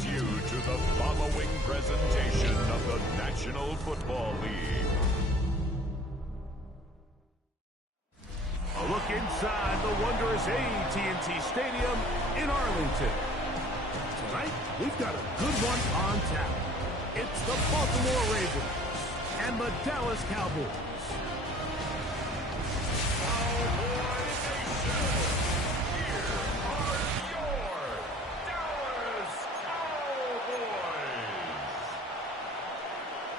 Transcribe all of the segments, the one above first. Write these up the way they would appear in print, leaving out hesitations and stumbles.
welcomes you to the following presentation of the National Football League. A look inside the wondrous AT&T Stadium in Arlington. Tonight, we've got a good one on tap. It's the Baltimore Ravens and the Dallas Cowboys. Cowboy Nation, here are your Dallas Cowboys.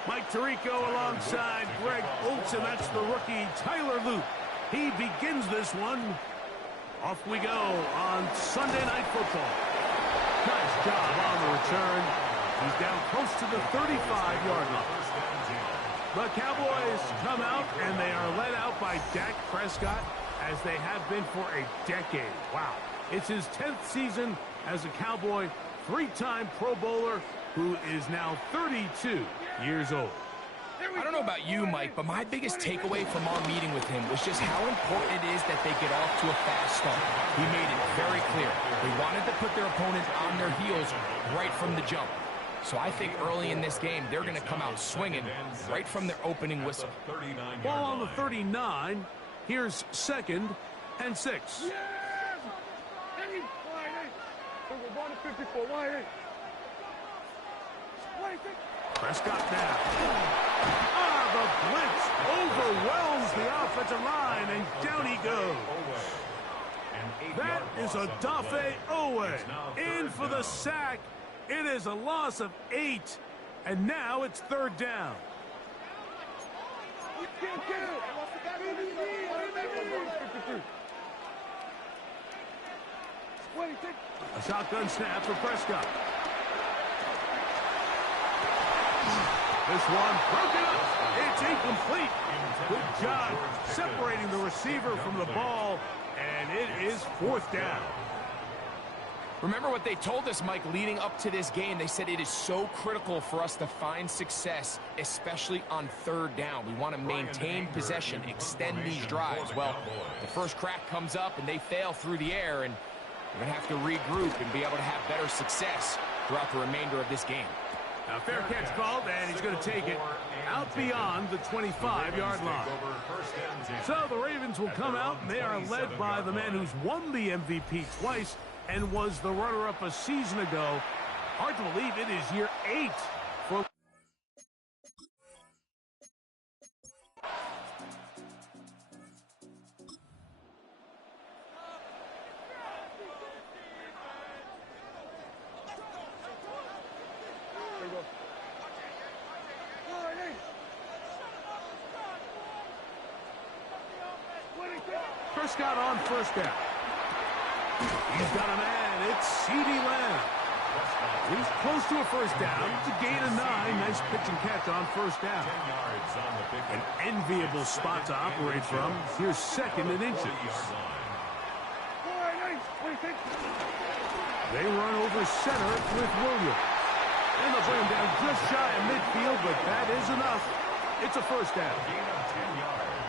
Mike Tirico alongside Greg Olsen. That's the rookie Tyler Luke. He begins this one. Off we go on Sunday Night Football. Nice job on the return. He's down close to the 35-yard line. The Cowboys come out, and they are led out by Dak Prescott, as they have been for a decade. Wow. It's his 10th season as a Cowboy, three-time Pro Bowler, who is now 32 years old. I don't know about you, Mike, but my biggest takeaway from our meeting with him was just how important it is that they get off to a fast start. He made it very clear. They wanted to put their opponent on their heels right from the jump. So I think early in this game, they're going to come out swinging right from their opening whistle. Ball on the 39. Here's 2nd and 6. Prescott now. The blitz overwhelms the offensive line, and down he goes. That is Odafe Owe in for the sack. It is a loss of 8, and now it's 3rd down. A shotgun snap for Prescott. This one broken up. It's incomplete. Good job separating the receiver from the ball, and it is 4th down. Remember what they told us, Mike, leading up to this game. They said it is so critical for us to find success, especially on 3rd down. We want to maintain possession, extend these drives. Well, the first crack comes up, and they fail through the air, and we're going to have to regroup and be able to have better success throughout the remainder of this game. Now, fair catch called, and he's going to take it out beyond the 25-yard line. So the Ravens will come out, and they are led by the man who's won the MVP twice and was the runner-up a season ago. Hard to believe it is year 8 for... Prescott on 1st down. He's got a man. It's CeeDee Lamb. He's close to a 1st down. It's a gain of 9. Nice pitch and catch on 1st down. An enviable spot to operate from. Here's 2nd and inches. They run over center with Williams. And they'll bring him down just shy of midfield, but that is enough. It's a 1st down.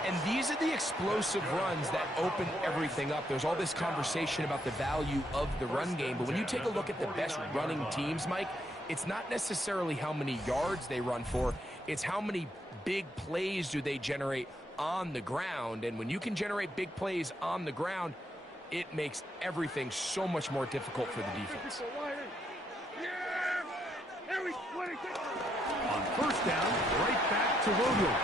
And these are the explosive runs that open everything up. There's all this conversation about the value of the run game, but when you take a look at the best running teams, Mike, it's not necessarily how many yards they run for, it's how many big plays do they generate on the ground. And when you can generate big plays on the ground, it makes everything so much more difficult for the defense. On 1st down, right back to Williams.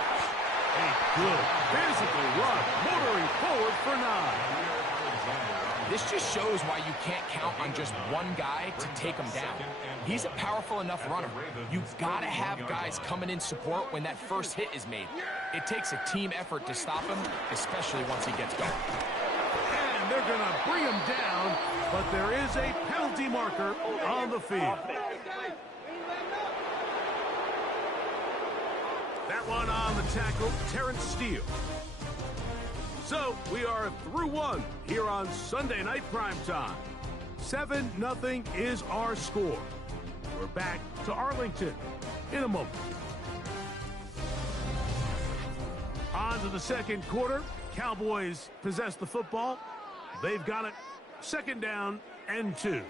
A good physical run, motoring forward for 9. This just shows why you can't count on just one guy to take him down. He's a powerful enough runner. You've got to have guys coming in support when that first hit is made. It takes a team effort to stop him, especially once he gets going. And they're going to bring him down, but there is a penalty marker on the field. That one on the tackle, Terrence Steele. So we are through one here on Sunday Night Primetime. 7-0 is our score. We're back to Arlington in a moment. On to the 2nd quarter. Cowboys possess the football. They've got it. 2nd down and 2.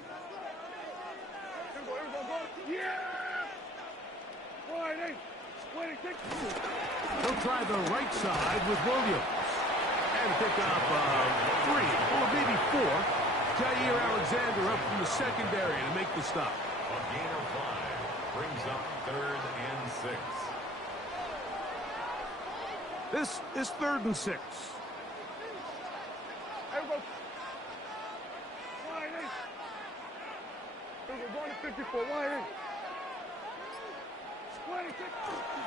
He'll try the right side with Williams. And pick up 3 or maybe 4. Jair Alexander up from the secondary to make the stop. A gain of 5 brings up 3rd and 6. This is 3rd and 6. Going to 54, wide.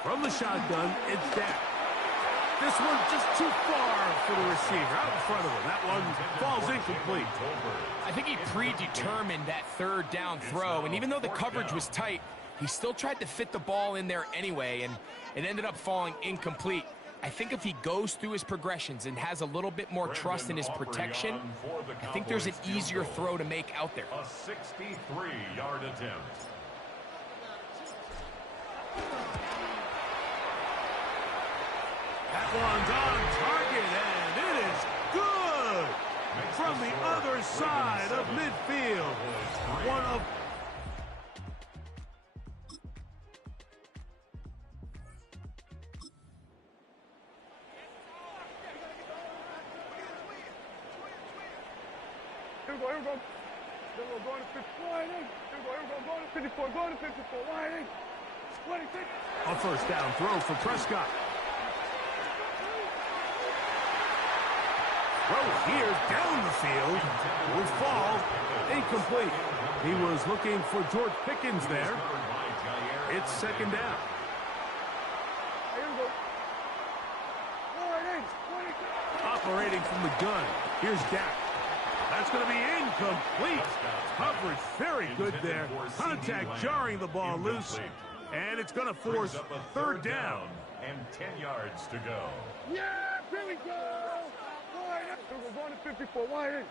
From the shotgun, it's down. This one just too far for the receiver. Out in front of him. That one falls incomplete. I think he predetermined that 3rd down throw, and even though the coverage was tight, he still tried to fit the ball in there anyway, and it ended up falling incomplete. I think if he goes through his progressions and has a little bit more trust in his protection, I think there's an easier throw to make out there. A 63-yard attempt. That one's on target, and it is good! From the other side of midfield. One of... Here we go. Going to 54, wide. Here we go. Going to 54, wide. 26. A first down throw for Prescott. Throw here down the field. Will fall. Incomplete. He was looking for George Pickens there. It's 2nd down. Here we go. Wide. 26. Operating from the gun. Here's Dak. That's going to be incomplete. Coverage very good there. Contact jarring the ball loose. And it's going to force 3rd down. And 10 yards to go. Yeah, here we go. Wide. We're going to 54, wide. Here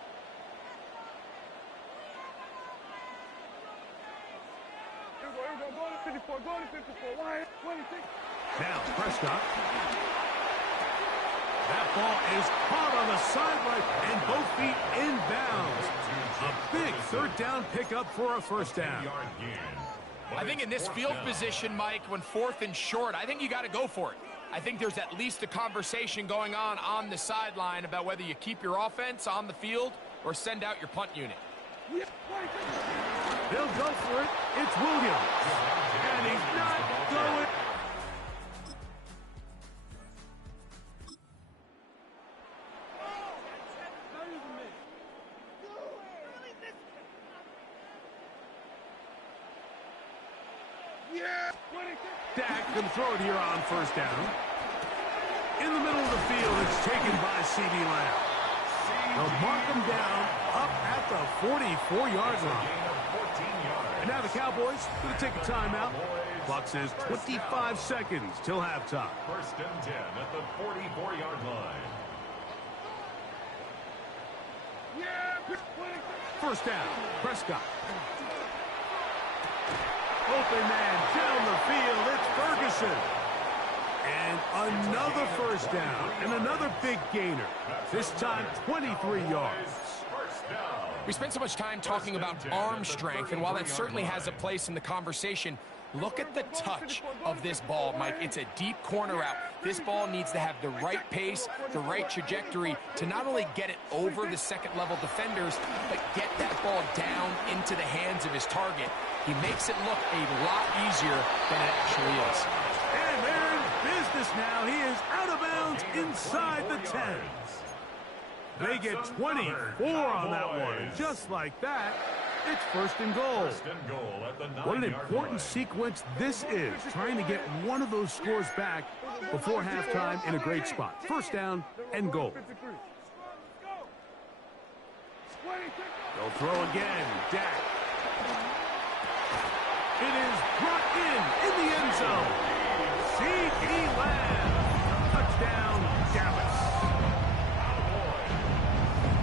we go. Going to 54, wide. 26. Now Prescott. That ball is caught on the sideline and both feet inbounds. A big 3rd down pickup for a first down. I think in this field position, Mike, when 4th and short, I think you got to go for it. I think there's at least a conversation going on the sideline about whether you keep your offense on the field or send out your punt unit. They'll go for it. It's Williams. And he's not going. Dak can throw it here on first down. In the middle of the field, it's taken by C.D. Lamb. They'll mark him down up at the 44-yard line. And now the Cowboys going to take a timeout. Clock says 25 seconds till halftime. 1st and 10 at the 44-yard line. First down, Prescott. Open man down the field, it's Ferguson. And another first down, and another big gainer. This time, 23 yards. We spent so much time talking about arm strength, and while that certainly has a place in the conversation, look at the touch of this ball, Mike. It's a deep corner route. This ball needs to have the right pace, the right trajectory to not only get it over the second-level defenders, but get that ball down into the hands of his target. He makes it look a lot easier than it actually is. And they're in business now. He is out of bounds inside the 10. They get 24 on that one. And just like that, it's 1st and goal. What an important sequence this is, trying to get one of those scores back before halftime in a great spot. 1st down and goal. They'll throw again. Dak. It is brought in the end zone. C.D. Lamb. Touchdown, Dallas.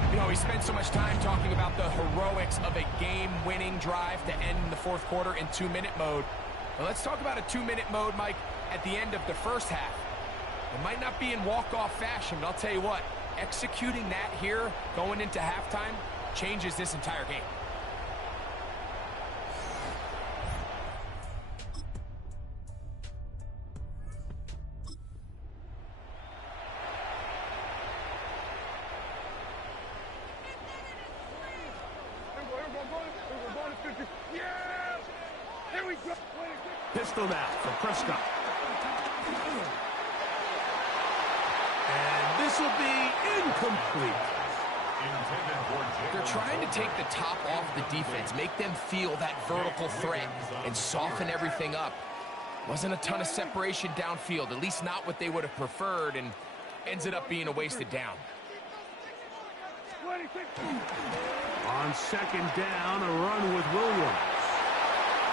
You know, we spent so much time talking about the heroics of a game-winning drive to end the 4th quarter in 2-minute mode. Well, let's talk about a 2-minute mode, Mike, at the end of the first half. It might not be in walk-off fashion, but I'll tell you what, executing that here going into halftime changes this entire game. Yeah! Here we go. Pistol now for Prescott. And this will be incomplete. They're trying to take the top off the defense, make them feel that vertical threat, and soften everything up. Wasn't a ton of separation downfield, at least not what they would have preferred, and ended up being a wasted down. On second down, a run with Williams.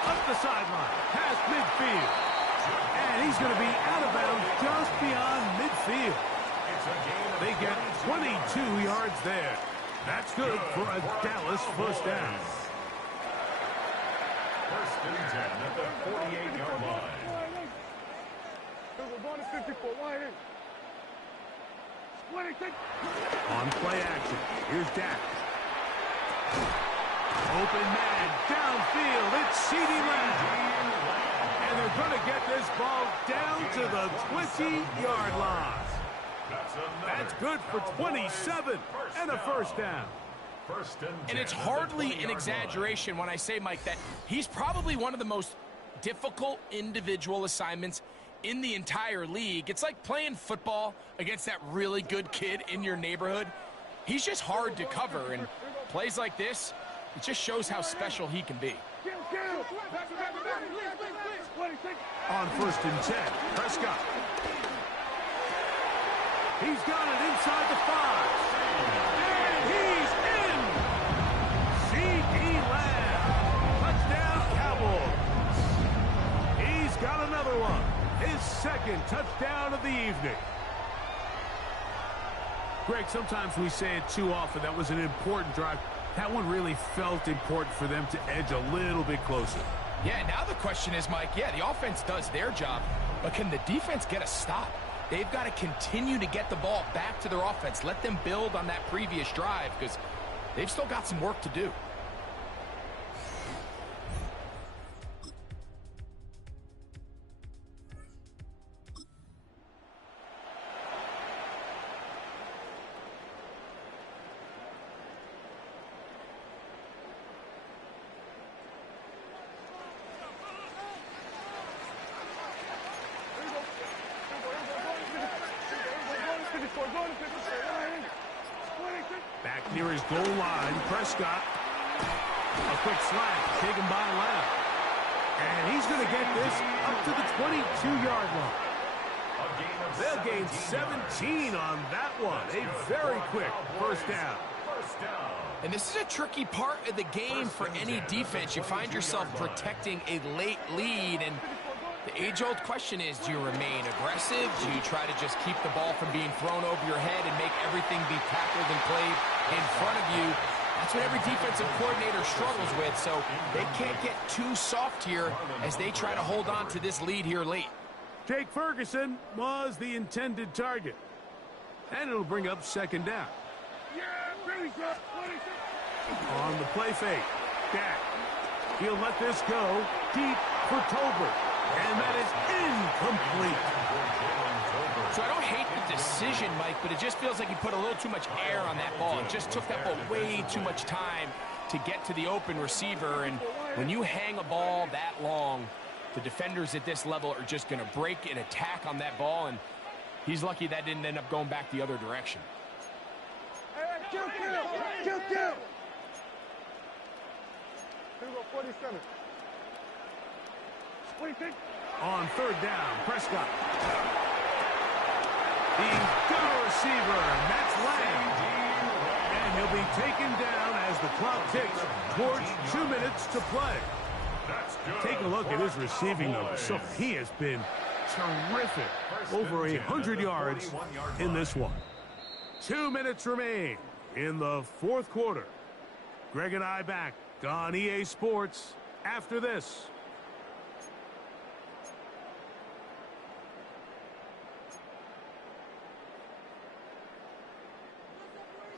Up the sideline, past midfield. And he's going to be out of bounds just beyond midfield. They get 22 yards there. That's good for a Dallas first down. First and 10 at the 48-yard line. We're going to 54. Wide in. On play action, here's Dak. Open man, downfield, it's CeeDee Lamb. And they're going to get this ball down to the 20-yard line. That's good for 27 and a first down. And it's hardly an exaggeration when I say, Mike, that he's probably one of the most difficult individual assignments in the entire league. It's like playing football against that really good kid in your neighborhood. He's just hard to cover, and plays like this, it just shows how special he can be. On first and 10, Prescott. He's got it inside the 5. And he's in! CeeDee Lamb. Touchdown, Cowboys. He's got another one. His second touchdown of the evening. Greg, sometimes we say it too often. That was an important drive. That one really felt important for them to edge a little bit closer. Yeah, now the question is, Mike, yeah, the offense does their job, but can the defense get a stop? They've got to continue to get the ball back to their offense. Let them build on that previous drive because they've still got some work to do. Back near his goal line, Prescott. A quick slant taken by Lamb. And he's going to get this up to the 22-yard line. They'll gain 17 on that one. A very quick first down. And this is a tricky part of the game for any defense. You find yourself protecting a late lead, and the age-old question is, do you remain aggressive? Do you try to just keep the ball from being thrown over your head and make everything be tackled and played in front of you? That's what every defensive coordinator struggles with, so they can't get too soft here as they try to hold on to this lead here late. Jake Ferguson was the intended target. And it'll bring up second down. On the play fake, Dak. He'll let this go deep for Tolbert. And that is incomplete. So I don't hate the decision, Mike, but it just feels like he put a little too much air on that ball. It just took that ball way too much time to get to the open receiver. And when you hang a ball that long, the defenders at this level are just going to break and attack on that ball. And he's lucky that didn't end up going back the other direction. Kill. Here we go, 47. On third down, Prescott. He's got a receiver, and that's Lamb. And he'll be taken down as the clock ticks towards 2 minutes to play. Take a look at his receiving numbers. So he has been terrific. Over 100 yards in this one. 2 minutes remain in the fourth quarter. Greg and I back on EA Sports after this.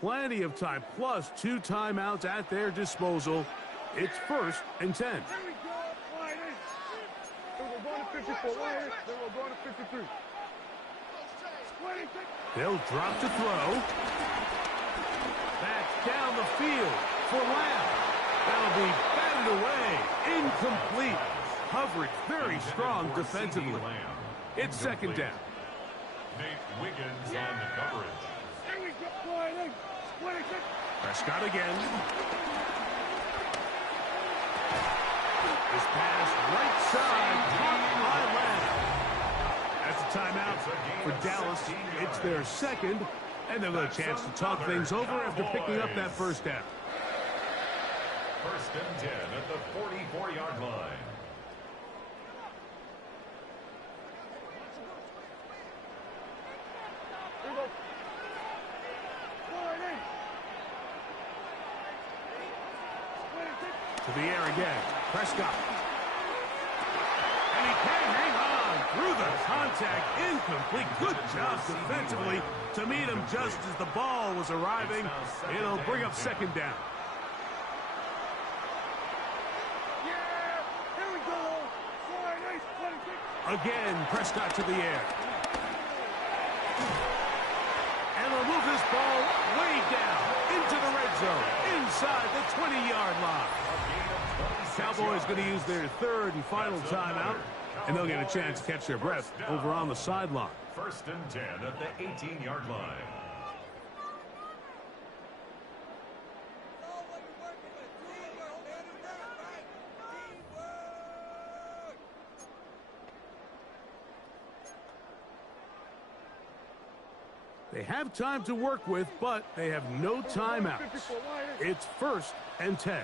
Plenty of time, plus 2 timeouts at their disposal. It's first and 10. Here we go. Wide in. We're going to 54. Wide in. Then we're going to 53. They'll drop to throw. That's down the field for Lamb. That'll be batted away. incomplete. Coverage very strong defensively. It's second down. Nate Wiggins on the coverage. Here we go. Sliding. 26. Prescott again. This pass right side, caught by Lamb. That's a timeout for Dallas. It's their second, and they'll have a chance to talk things over after picking up that first down. First and 10 at the 44-yard line. Here we go. Sliding. 26. To the air again. Prescott. And he can hang on through the contact. Incomplete. Good job defensively to meet him just as the ball was arriving. It'll bring up second down. Yeah. Here we go. Sliding. 26. Again, Prescott to the air. And they'll move this ball way down into the red zone, inside the 20-yard line. Cowboys going to use their third and final timeout, and they'll get a chance to catch their breath over on the sideline. First and 10 at the 18-yard line. They have time to work with, but they have no timeouts. It's first and 10. Yeah,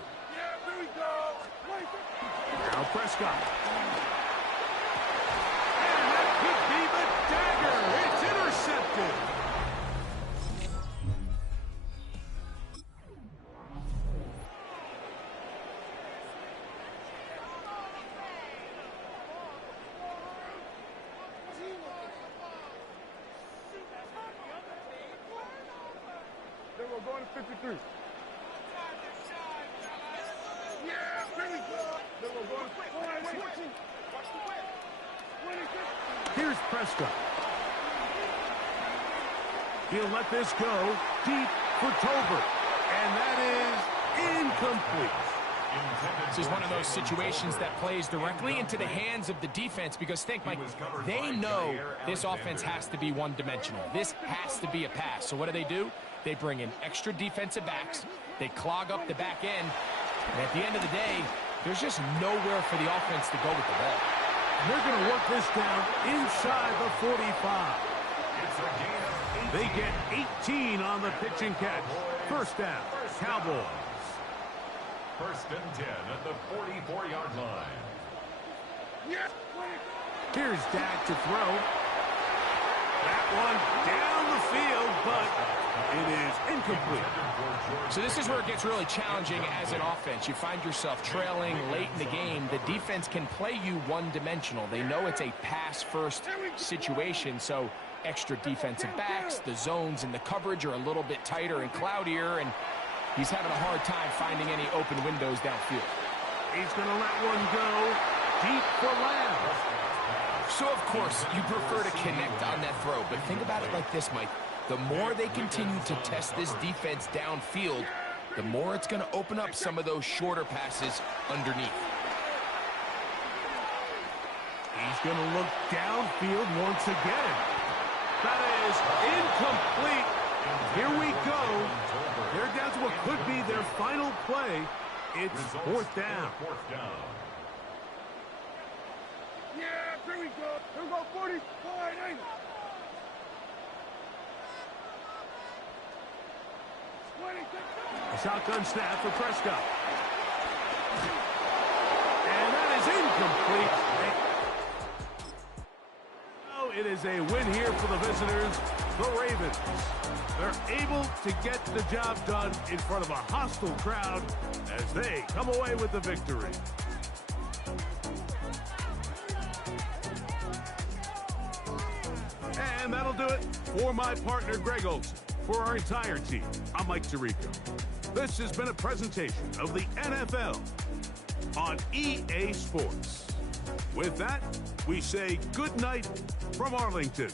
here we go. 26. Now Prescott. And that could be the dagger. It's intercepted. Then we're going to 53. Yeah, here we go. Then we're going to 26. Here's Prescott. He'll let this go deep for Tolbert. And that is incomplete. This is one of those situations that plays directly into the hands of the defense because think, Mike, they know this offense has to be one-dimensional. This has to be a pass. So what do? They bring in extra defensive backs. They clog up the back end. And at the end of the day, there's just nowhere for the offense to go with the ball. And they're going to work this down inside the 45. They get 18 on the pitch and catch. First down, Cowboys. First and 10 at the 44-yard line. Yeah. Here's Dak to throw. That one down the field, but it is incomplete. So this is where it gets really challenging as an offense. You find yourself trailing late in the game. The defense can play you one-dimensional. They know it's a pass-first situation, so extra defensive backs, the zones and the coverage are a little bit tighter and cloudier, and he's having a hard time finding any open windows downfield. He's going to let one go deep for Lamb. So, of course, you prefer to connect on that throw, but think about it like this, Mike. The more they continue to test this defense downfield, the more it's going to open up some of those shorter passes underneath. He's going to look downfield once again. That is incomplete. Here we go. They're down to what could be their final play. It's fourth down. Yeah, here we go. Here we go, 40. Sliding. 26. A shotgun snap for Prescott. And that is incomplete. Oh, it is a win here for the visitors, the Ravens. They're able to get the job done in front of a hostile crowd as they come away with the victory. And that'll do it for my partner, Greg Olson. For our entire team, I'm Mike Tirico. This has been a presentation of the NFL on EA Sports. With that, we say good night from Arlington.